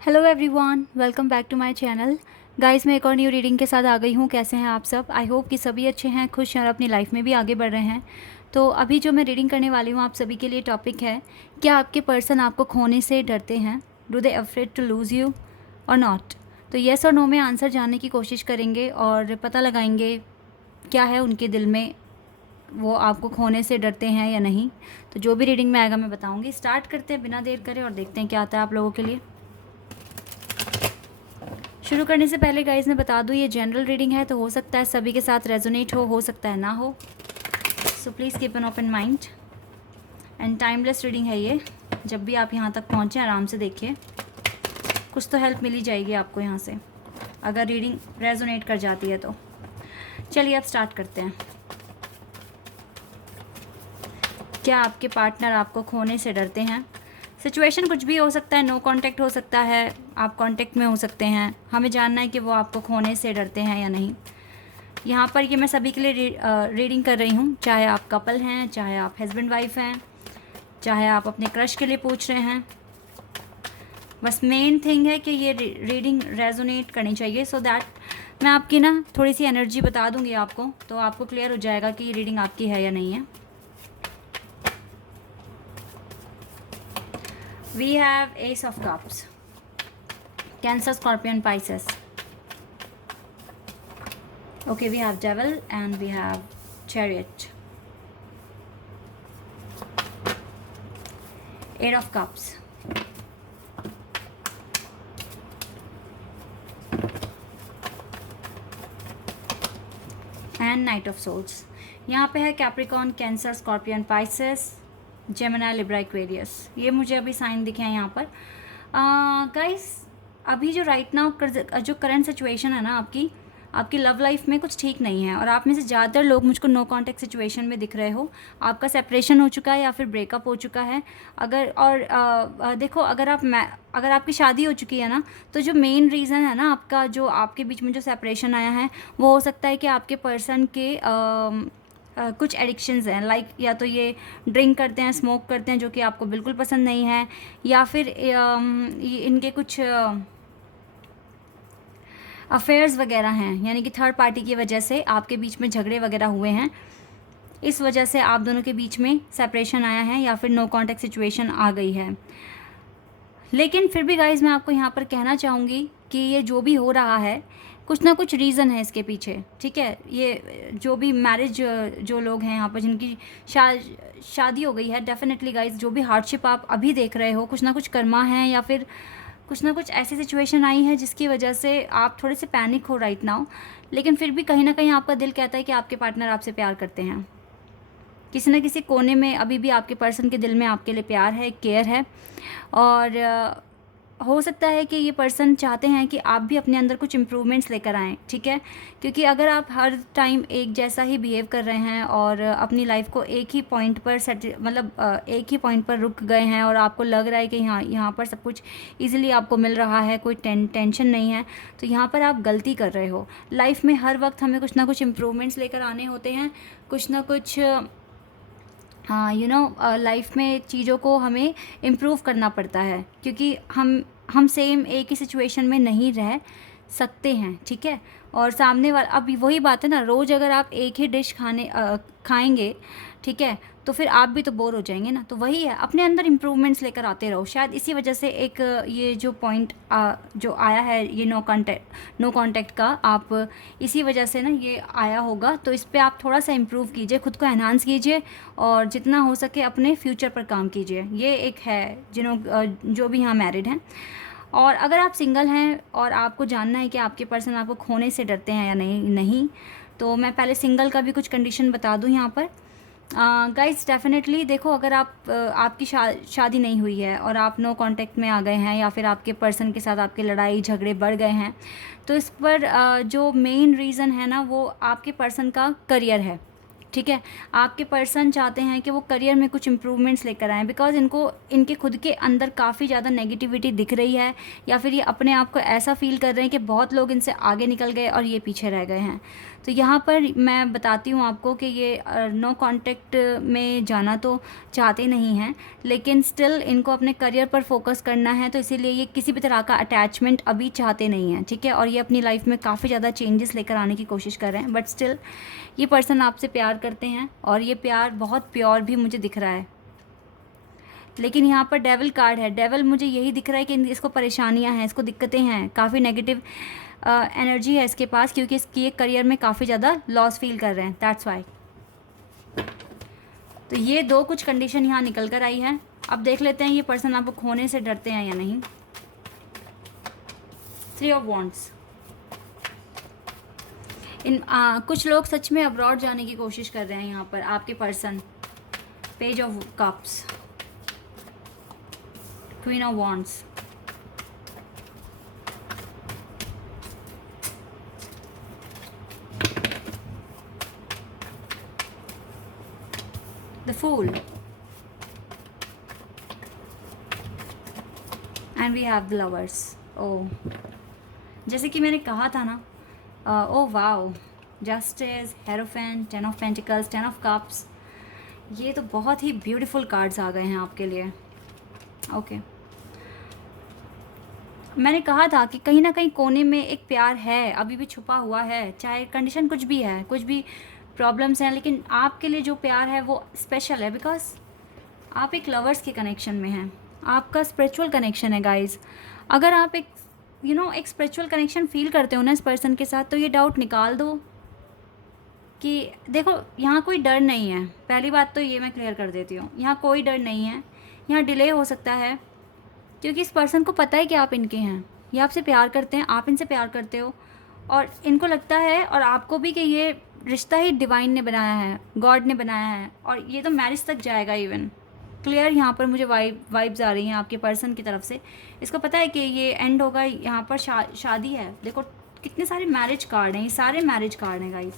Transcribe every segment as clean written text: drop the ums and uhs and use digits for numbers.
Hello everyone, welcome back to my channel. Guys, मैं एक और न्यू रीडिंग के साथ आ गई हूँ। कैसे हैं आप सब? आई होप कि सभी अच्छे हैं, खुश हैं और अपनी लाइफ में भी आगे बढ़ रहे हैं। तो अभी जो मैं रीडिंग करने वाली हूँ आप सभी के लिए टॉपिक है, क्या आपके पर्सन आपको खोने से डरते हैं? Do they afraid to lose you or not? तो येस और नो में आंसर जानने की कोशिश करेंगे और पता लगाएंगे क्या है उनके दिल में, वो आपको खोने से डरते हैं या नहीं। तो जो भी रीडिंग में आएगा मैं बताऊँगी। स्टार्ट करते हैं बिना देर करे और देखते हैं क्या आता है आप लोगों के लिए। शुरू करने से पहले गाइस मैं बता दूँ, ये जनरल रीडिंग है तो हो सकता है सभी के साथ रेजोनेट हो सकता है ना हो। So please keep an open mind and timeless reading है ये। जब भी आप यहाँ तक पहुँचें आराम से देखिए, कुछ तो हेल्प मिल ही जाएगी आपको यहाँ से, अगर रीडिंग रेजोनेट कर जाती है तो। चलिए अब स्टार्ट करते हैं। क्या आपके पार्टनर आपको खोने से डरते हैं? सिचुएशन कुछ भी हो सकता है, नो कांटेक्ट हो सकता है, आप कांटेक्ट में हो सकते हैं। हमें जानना है कि वो आपको खोने से डरते हैं या नहीं। यहाँ पर ये मैं सभी के लिए रीडिंग कर रही हूँ, चाहे आप कपल हैं, चाहे आप हस्बैंड वाइफ हैं, चाहे आप अपने क्रश के लिए पूछ रहे हैं। बस मेन थिंग है कि ये रीडिंग रेजोनेट करनी चाहिए, सो दैट मैं आपकी ना थोड़ी सी एनर्जी बता दूँगी आपको, तो आपको क्लियर हो जाएगा कि ये रीडिंग आपकी है या नहीं है। We have Ace of Cups, Cancer, Scorpion, Pisces. Okay, we have Devil and we have Chariot. Eight of Cups. And Knight of Swords. यहाँ पे है Capricorn, Cancer, Scorpion, Pisces, Gemini, Libra, Aquarius. ये मुझे अभी साइन दिखे हैं यहाँ पर। गाइस, अभी जो राइट नाउ जो करंट सिचुएशन है ना आपकी लव लाइफ में कुछ ठीक नहीं है, और आप में से ज़्यादातर लोग मुझको नो कांटेक्ट सिचुएशन में दिख रहे हो। आपका सेपरेशन हो चुका है या फिर ब्रेकअप हो चुका है। देखो, अगर आपकी शादी हो चुकी है ना, तो जो मेन रीज़न है ना आपका, जो आपके बीच में जो सेपरेशन आया है, वो हो सकता है कि आपके पर्सन के कुछ एडिक्शंस हैं। लाइक या तो ये ड्रिंक करते हैं, स्मोक करते हैं, जो कि आपको बिल्कुल पसंद नहीं है, या फिर इनके कुछ अफेयर्स वगैरह हैं, यानी कि थर्ड पार्टी की वजह से आपके बीच में झगड़े वगैरह हुए हैं। इस वजह से आप दोनों के बीच में सेपरेशन आया है या फिर नो कॉन्टैक्ट सिचुएशन आ गई है। लेकिन फिर भी गाइज मैं आपको यहाँ पर कहना चाहूँगी कि ये जो भी हो रहा है, कुछ ना कुछ रीज़न है इसके पीछे, ठीक है। ये जो भी मैरिज जो लोग हैं यहाँ पर, जिनकी शादी हो गई है, डेफिनेटली गाइज जो भी हार्डशिप आप अभी देख रहे हो, कुछ ना कुछ कर्मा है या फिर कुछ ना कुछ ऐसी सिचुएशन आई है जिसकी वजह से आप थोड़े से पैनिक हो राइट नाउ। लेकिन फिर भी कहीं ना कहीं आपका दिल कहता है कि आपके पार्टनर आपसे प्यार करते हैं। किसी न किसी कोने में अभी भी आपके पर्सन के दिल में आपके लिए प्यार है, केयर है। और हो सकता है कि ये पर्सन चाहते हैं कि आप भी अपने अंदर कुछ इम्प्रूवमेंट्स लेकर आएँ, ठीक है। क्योंकि अगर आप हर टाइम एक जैसा ही बिहेव कर रहे हैं और अपनी लाइफ को एक ही पॉइंट पर एक ही पॉइंट पर रुक गए हैं, और आपको लग रहा है कि यहाँ पर सब कुछ ईजिली आपको मिल रहा है, कोई टेंशन नहीं है, तो यहाँ पर आप गलती कर रहे हो। लाइफ में हर वक्त हमें कुछ ना कुछ इम्प्रूवमेंट्स लेकर आने होते हैं, कुछ ना कुछ लाइफ में चीज़ों को हमें इम्प्रूव करना पड़ता है, क्योंकि हम सेम एक ही सिचुएशन में नहीं रह सकते हैं, ठीक है। और सामने वाला, अब वही बात है ना, रोज़ अगर आप एक ही डिश खाएंगे, ठीक है, तो फिर आप भी तो बोर हो जाएंगे ना। तो वही है, अपने अंदर इम्प्रूवमेंट्स लेकर आते रहो। शायद इसी वजह से एक ये जो पॉइंट जो आया है, ये नो कांटेक्ट का, आप इसी वजह से ना ये आया होगा। तो इस पर आप थोड़ा सा इम्प्रूव कीजिए, खुद को एनहांस कीजिए, और जितना हो सके अपने फ्यूचर पर काम कीजिए। ये एक है जो भी यहाँ मैरिड हैं। और अगर आप सिंगल हैं और आपको जानना है कि आपके पर्सन आपको खोने से डरते हैं या नहीं, तो मैं पहले सिंगल का भी कुछ कंडीशन बता दूं यहाँ पर। गाइस, डेफिनेटली देखो, अगर आपकी शादी नहीं हुई है और आप नो कांटेक्ट में आ गए हैं, या फिर आपके पर्सन के साथ आपके लड़ाई झगड़े बढ़ गए हैं, तो इस पर जो मेन रीज़न है ना, वो आपके पर्सन का करियर है, ठीक है। आपके पर्सन चाहते हैं कि वो करियर में कुछ इम्प्रूवमेंट्स लेकर आएँ, बिकॉज इनको इनके खुद के अंदर काफ़ी ज़्यादा नेगेटिविटी दिख रही है, या फिर ये अपने आप को ऐसा फील कर रहे हैं कि बहुत लोग इनसे आगे निकल गए और ये पीछे रह गए हैं। तो यहाँ पर मैं बताती हूँ आपको कि ये नो कॉन्टेक्ट में जाना तो चाहते नहीं हैं, लेकिन स्टिल इनको अपने करियर पर फोकस करना है, तो इसीलिए ये किसी भी तरह का अटैचमेंट अभी चाहते नहीं हैं, ठीक है। और ये अपनी लाइफ में काफ़ी ज़्यादा चेंजेस लेकर आने की कोशिश कर रहे हैं, बट स्टिल ये पर्सन आपसे प्यार करते हैं और ये प्यार बहुत प्योर भी मुझे दिख रहा है। लेकिन यहाँ पर डेविल कार्ड है। डेविल मुझे यही दिख रहा है कि इसको परेशानियाँ हैं, इसको दिक्कतें हैं, काफ़ी नेगेटिव एनर्जी है इसके पास, क्योंकि इसकी एक करियर में काफ़ी ज़्यादा लॉस फील कर रहे हैं, दैट्स वाई। तो ये दो कुछ कंडीशन यहाँ निकल कर आई है। अब देख लेते हैं ये पर्सन आपको खोने से डरते हैं या नहीं। 3 ऑफ वॉन्ड्स। कुछ लोग सच में अब्रॉड जाने की कोशिश कर रहे हैं यहाँ पर, आपके person. Page of cups, queen of wands, the fool, and we have the lovers. Oh, जैसे कि मैंने कहा था ना, oh wow, justice, hierophant, 10 of pentacles, 10 of cups, ये तो बहुत ही ब्यूटीफुल कार्ड्स आ गए हैं आपके लिए। ओके, मैंने कहा था कि कहीं ना कहीं कोने में एक प्यार है, अभी भी छुपा हुआ है, चाहे कंडीशन कुछ भी है, कुछ भी प्रॉब्लम्स हैं, लेकिन आपके लिए जो प्यार है वो स्पेशल है, बिकॉज आप एक लवर्स के कनेक्शन में हैं, आपका स्पिरिचुअल कनेक्शन है गाइज। अगर आप एक एक स्पिरिचुअल कनेक्शन फील करते हो ना इस पर्सन के साथ, तो ये डाउट निकाल दो कि देखो यहाँ कोई डर नहीं है। पहली बात तो ये मैं क्लियर कर देती हूँ, यहाँ कोई डर नहीं है। यहाँ डिले हो सकता है क्योंकि इस पर्सन को पता है कि आप इनके हैं, ये आपसे प्यार करते हैं, आप इनसे प्यार करते हो, और इनको लगता है और आपको भी कि ये रिश्ता ही डिवाइन ने बनाया है, गॉड ने बनाया है, और ये तो मैरिज तक जाएगा इवन। क्लियर यहाँ पर मुझे वाइब्स आ रही हैं आपके पर्सन की तरफ से। इसको पता है कि ये एंड होगा, यहाँ पर शादी है। देखो कितने सारे मैरिज कार्ड हैं, ये सारे मैरिज कार्ड हैं गाइस,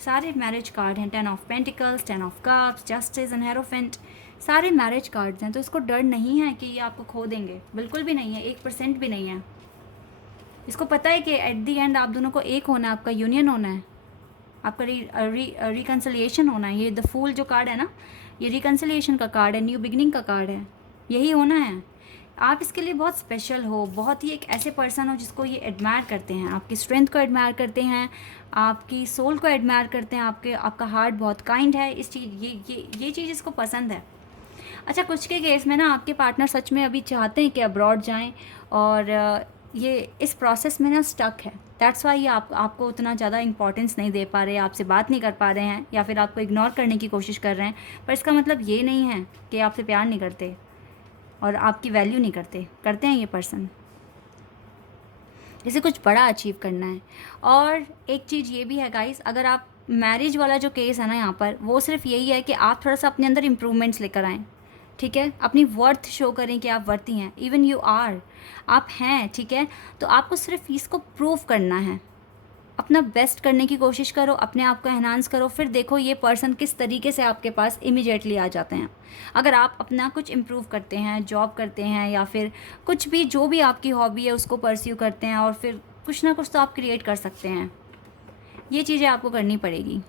सारे मैरिज कार्ड हैं। 10 of pentacles, 10 of cups, justice and hierophant, सारे मैरिज कार्ड्स हैं। तो इसको डर नहीं है कि ये आपको खो देंगे, बिल्कुल भी नहीं है, 1% भी नहीं है। इसको पता है कि एट दी एंड आप दोनों को एक होना है, आपका यूनियन होना है, आपका रिकन्सिलिएशन होना है। ये द फूल जो कार्ड है ना, ये रिकन्सिलिएशन का कार्ड है, न्यू बिगनिंग का कार्ड है, यही होना है। आप इसके लिए बहुत स्पेशल हो, बहुत ही एक ऐसे पर्सन हो जिसको ये एडमायर करते हैं, आपकी स्ट्रेंथ को एडमायर करते हैं, आपकी सोल को एडमायर करते हैं, आपका हार्ट बहुत काइंड है। इस चीज़ ये चीज़ इसको पसंद है। अच्छा, कुछ के केस में ना आपके पार्टनर सच में अभी चाहते हैं कि अब्रॉड जाएं, और ये इस प्रोसेस में ना स्टक है, दैट्स वाई ये आपको उतना ज़्यादा इंपॉर्टेंस नहीं दे पा रहे, आपसे बात नहीं कर पा रहे हैं, या फिर आपको इग्नोर करने की कोशिश कर रहे हैं। पर इसका मतलब ये नहीं है कि आपसे प्यार नहीं करते और आपकी वैल्यू नहीं करते हैं ये पर्सन। इसे कुछ बड़ा अचीव करना है। और एक चीज़ ये भी है गाइस, अगर आप मैरिज वाला जो केस है ना यहाँ पर, वो सिर्फ यही है कि आप थोड़ा सा अपने अंदर इम्प्रूवमेंट्स लेकर आएँ, ठीक है। अपनी वर्थ शो करें कि आप वर्ती हैं, इवन यू आर, आप हैं, ठीक है। तो आपको सिर्फ इसको प्रूव करना है, अपना बेस्ट करने की कोशिश करो, अपने आप को एनहांस करो, फिर देखो ये पर्सन किस तरीके से आपके पास इमीडिएटली आ जाते हैं। अगर आप अपना कुछ इम्प्रूव करते हैं, जॉब करते हैं, या फिर कुछ भी जो भी आपकी हॉबी है उसको परस्यू करते हैं, और फिर कुछ ना कुछ तो आप क्रिएट कर सकते हैं, ये चीज़ें आपको करनी पड़ेगी।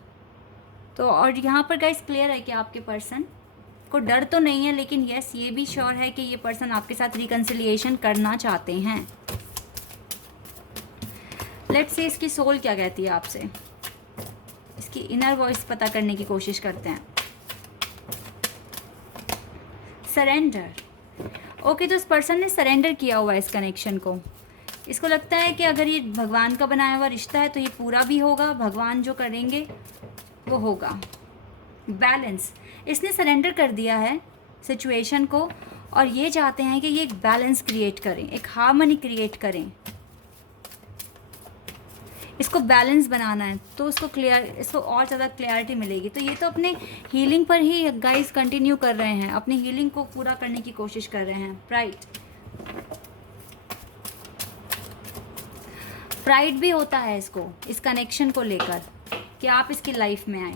तो और यहाँ पर गाइस क्लियर है कि आपके पर्सन को डर तो नहीं है, लेकिन यस ये भी श्योर है कि ये पर्सन आपके साथ रिकन्सिलिएशन करना चाहते हैं। लेट्स से इसकी सोल क्या कहती है आपसे, इसकी इनर वॉइस पता करने की कोशिश करते हैं। सरेंडर। ओके, तो इस पर्सन ने सरेंडर किया हुआ है इस कनेक्शन को। इसको लगता है कि अगर ये भगवान का बनाया हुआ रिश्ता है तो ये पूरा भी होगा, भगवान जो करेंगे वो होगा। बैलेंस, इसने सरेंडर कर दिया है सिचुएशन को, और ये चाहते हैं कि ये एक बैलेंस क्रिएट करें, एक हार्मनी क्रिएट करें। इसको बैलेंस बनाना है, तो इसको और ज़्यादा क्लैरिटी मिलेगी। तो ये तो अपने हीलिंग पर ही गाइस कंटिन्यू कर रहे हैं, अपनी हीलिंग को पूरा करने की कोशिश कर रहे हैं। प्राइड भी होता है इसको, इस कनेक्शन को लेकर कि आप इसकी लाइफ में आए।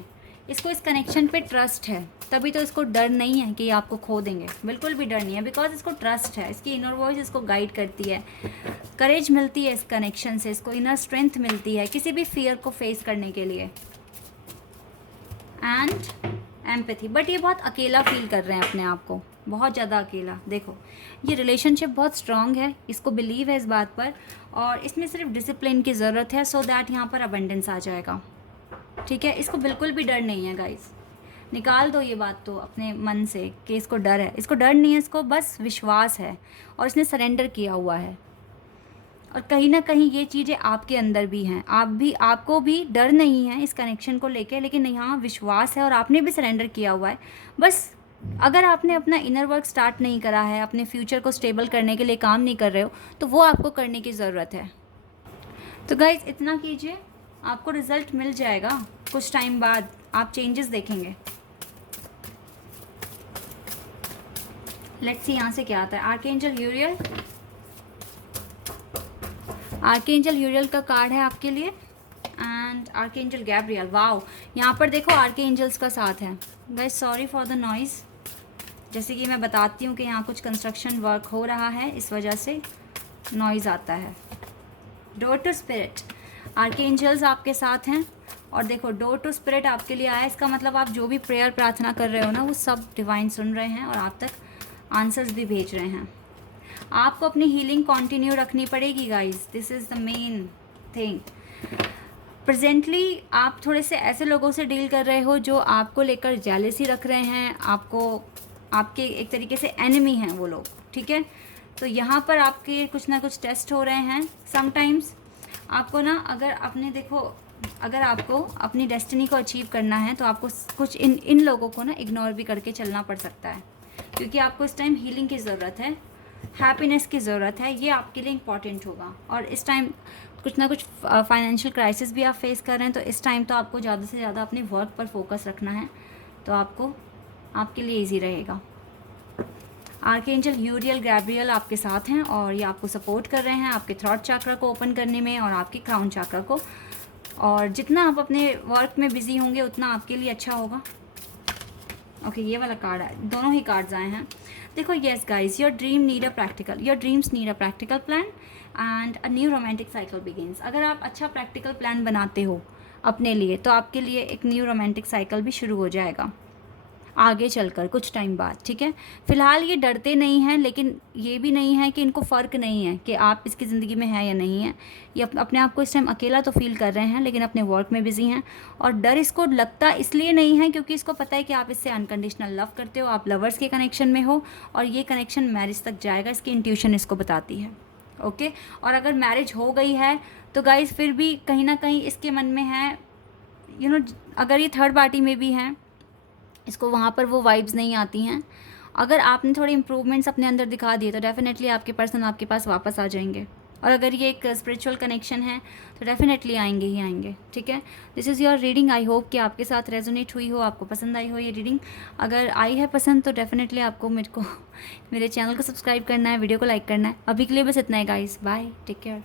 इसको इस कनेक्शन पे ट्रस्ट है, तभी तो इसको डर नहीं है कि ये आपको खो देंगे, बिल्कुल भी डर नहीं है, बिकॉज इसको ट्रस्ट है, इसकी इनर वॉइस इसको गाइड करती है, करेज मिलती है इस कनेक्शन से, इसको इनर स्ट्रेंथ मिलती है किसी भी फियर को फेस करने के लिए, एंड एम्पैथी। बट ये बहुत अकेला फील कर रहे हैं अपने आप को, बहुत ज़्यादा अकेला। देखो ये रिलेशनशिप बहुत स्ट्रांग है, इसको बिलीव है इस बात पर, और इसमें सिर्फ डिसिप्लिन की ज़रूरत है सो दैट यहाँ पर अबंडेंस आ जाएगा, ठीक है। इसको बिल्कुल भी डर नहीं है गाइस, निकाल दो ये बात तो अपने मन से कि इसको डर है, इसको डर नहीं है, इसको बस विश्वास है और इसने सरेंडर किया हुआ है। और कहीं ना कहीं ये चीज़ें आपके अंदर भी हैं, आपको भी डर नहीं है इस कनेक्शन को लेके, लेकिन यहाँ विश्वास है और आपने भी सरेंडर किया हुआ है। बस अगर आपने अपना इनर वर्क स्टार्ट नहीं करा है, अपने फ्यूचर को स्टेबल करने के लिए काम नहीं कर रहे हो, तो वो आपको करने की ज़रूरत है। तो गाइस इतना कीजिए, आपको रिज़ल्ट मिल जाएगा, कुछ टाइम बाद आप चेंजेस देखेंगे। लेट्स सी यहाँ से क्या आता है। आर्कएंजल यूरियल, आर्कएंजल यूरियल का कार्ड है आपके लिए, एंड आर्कएंजल गैब्रियल। वाओ, यहाँ पर देखो आर्कएंजल्स का साथ है। Guys sorry for the noise, जैसे कि मैं बताती हूँ कि यहाँ कुछ कंस्ट्रक्शन वर्क हो रहा है, इस वजह से नॉइज़ आता है। डोर टू स्पिरिट, आर्कएंजल्स आपके साथ हैं, और देखो डोर टू स्पिरिट आपके लिए आया, इसका मतलब आप जो भी प्रेयर प्रार्थना कर रहे हो ना, वो सब डिवाइन सुन रहे हैं और आप तक आंसर्स भी भेज रहे हैं। आपको अपनी हीलिंग कंटिन्यू रखनी पड़ेगी guys, this is the main thing. Presently आप थोड़े से ऐसे लोगों से डील कर रहे हो जो आपको लेकर जेलसी रख रहे हैं, आपके एक तरीके से एनिमी हैं वो लोग, ठीक है। तो यहाँ पर आपके कुछ ना कुछ टेस्ट हो रहे हैं। समटाइम्स आपको ना, अगर आपको अपनी डेस्टिनी को अचीव करना है तो आपको कुछ इन लोगों को ना इग्नोर भी करके चलना पड़ सकता है, क्योंकि आपको इस टाइम हीलिंग की ज़रूरत है, हैप्पीनेस की ज़रूरत है, ये आपके लिए इम्पॉर्टेंट होगा। और इस टाइम कुछ ना कुछ फाइनेंशियल क्राइसिस भी आप फेस कर रहे हैं, तो इस टाइम तो आपको ज़्यादा से ज़्यादा अपने वर्क पर फोकस रखना है, तो आपके लिए ईजी रहेगा। आर्कएंजल यूरियल गैब्रियल आपके साथ हैं और ये आपको सपोर्ट कर रहे हैं आपके थ्रॉट चक्र को ओपन करने में और आपके क्राउन चक्र को, और जितना आप अपने वर्क में बिजी होंगे उतना आपके लिए अच्छा होगा। ओके, ये वाला कार्ड है, दोनों ही कार्ड्स आए हैं। देखो yes guys, your dreams need a practical plan and a new romantic cycle begins. अगर आप अच्छा प्रैक्टिकल प्लान बनाते हो अपने लिए, तो आपके लिए एक न्यू रोमांटिक साइकिल भी शुरू हो जाएगा आगे चलकर कुछ टाइम बाद, ठीक है। फिलहाल ये डरते नहीं हैं, लेकिन ये भी नहीं है कि इनको फ़र्क नहीं है कि आप इसकी ज़िंदगी में हैं या नहीं है। ये अपने आप को इस टाइम अकेला तो फील कर रहे हैं, लेकिन अपने वर्क में बिजी हैं, और डर इसको लगता इसलिए नहीं है क्योंकि इसको पता है कि आप इससे अनकंडीशनल लव करते हो, आप लवर्स के कनेक्शन में हो, और ये कनेक्शन मैरिज तक जाएगा, इसकी इंट्यूशन इसको बताती है। ओके, और अगर मैरिज हो गई है तो गाइज फिर भी कहीं ना कहीं इसके मन में है, अगर ये थर्ड पार्टी में भी हैं, इसको वहाँ पर वो वाइब्स नहीं आती हैं। अगर आपने थोड़े इम्प्रूवमेंट्स अपने अंदर दिखा दिए तो डेफिनेटली आपके पर्सन आपके पास वापस आ जाएंगे, और अगर ये एक स्पिरिचुअल कनेक्शन है तो डेफिनेटली आएंगे ही आएंगे, ठीक है। This is your reading, I hope कि आपके साथ रेजोनेट हुई हो, आपको पसंद आई हो ये रीडिंग। अगर आई है पसंद तो डेफिनेटली आपको मेरे चैनल को सब्सक्राइब करना है, वीडियो को लाइक करना है। अभी के लिए बस इतना है गाइस, बाय, टेक केयर।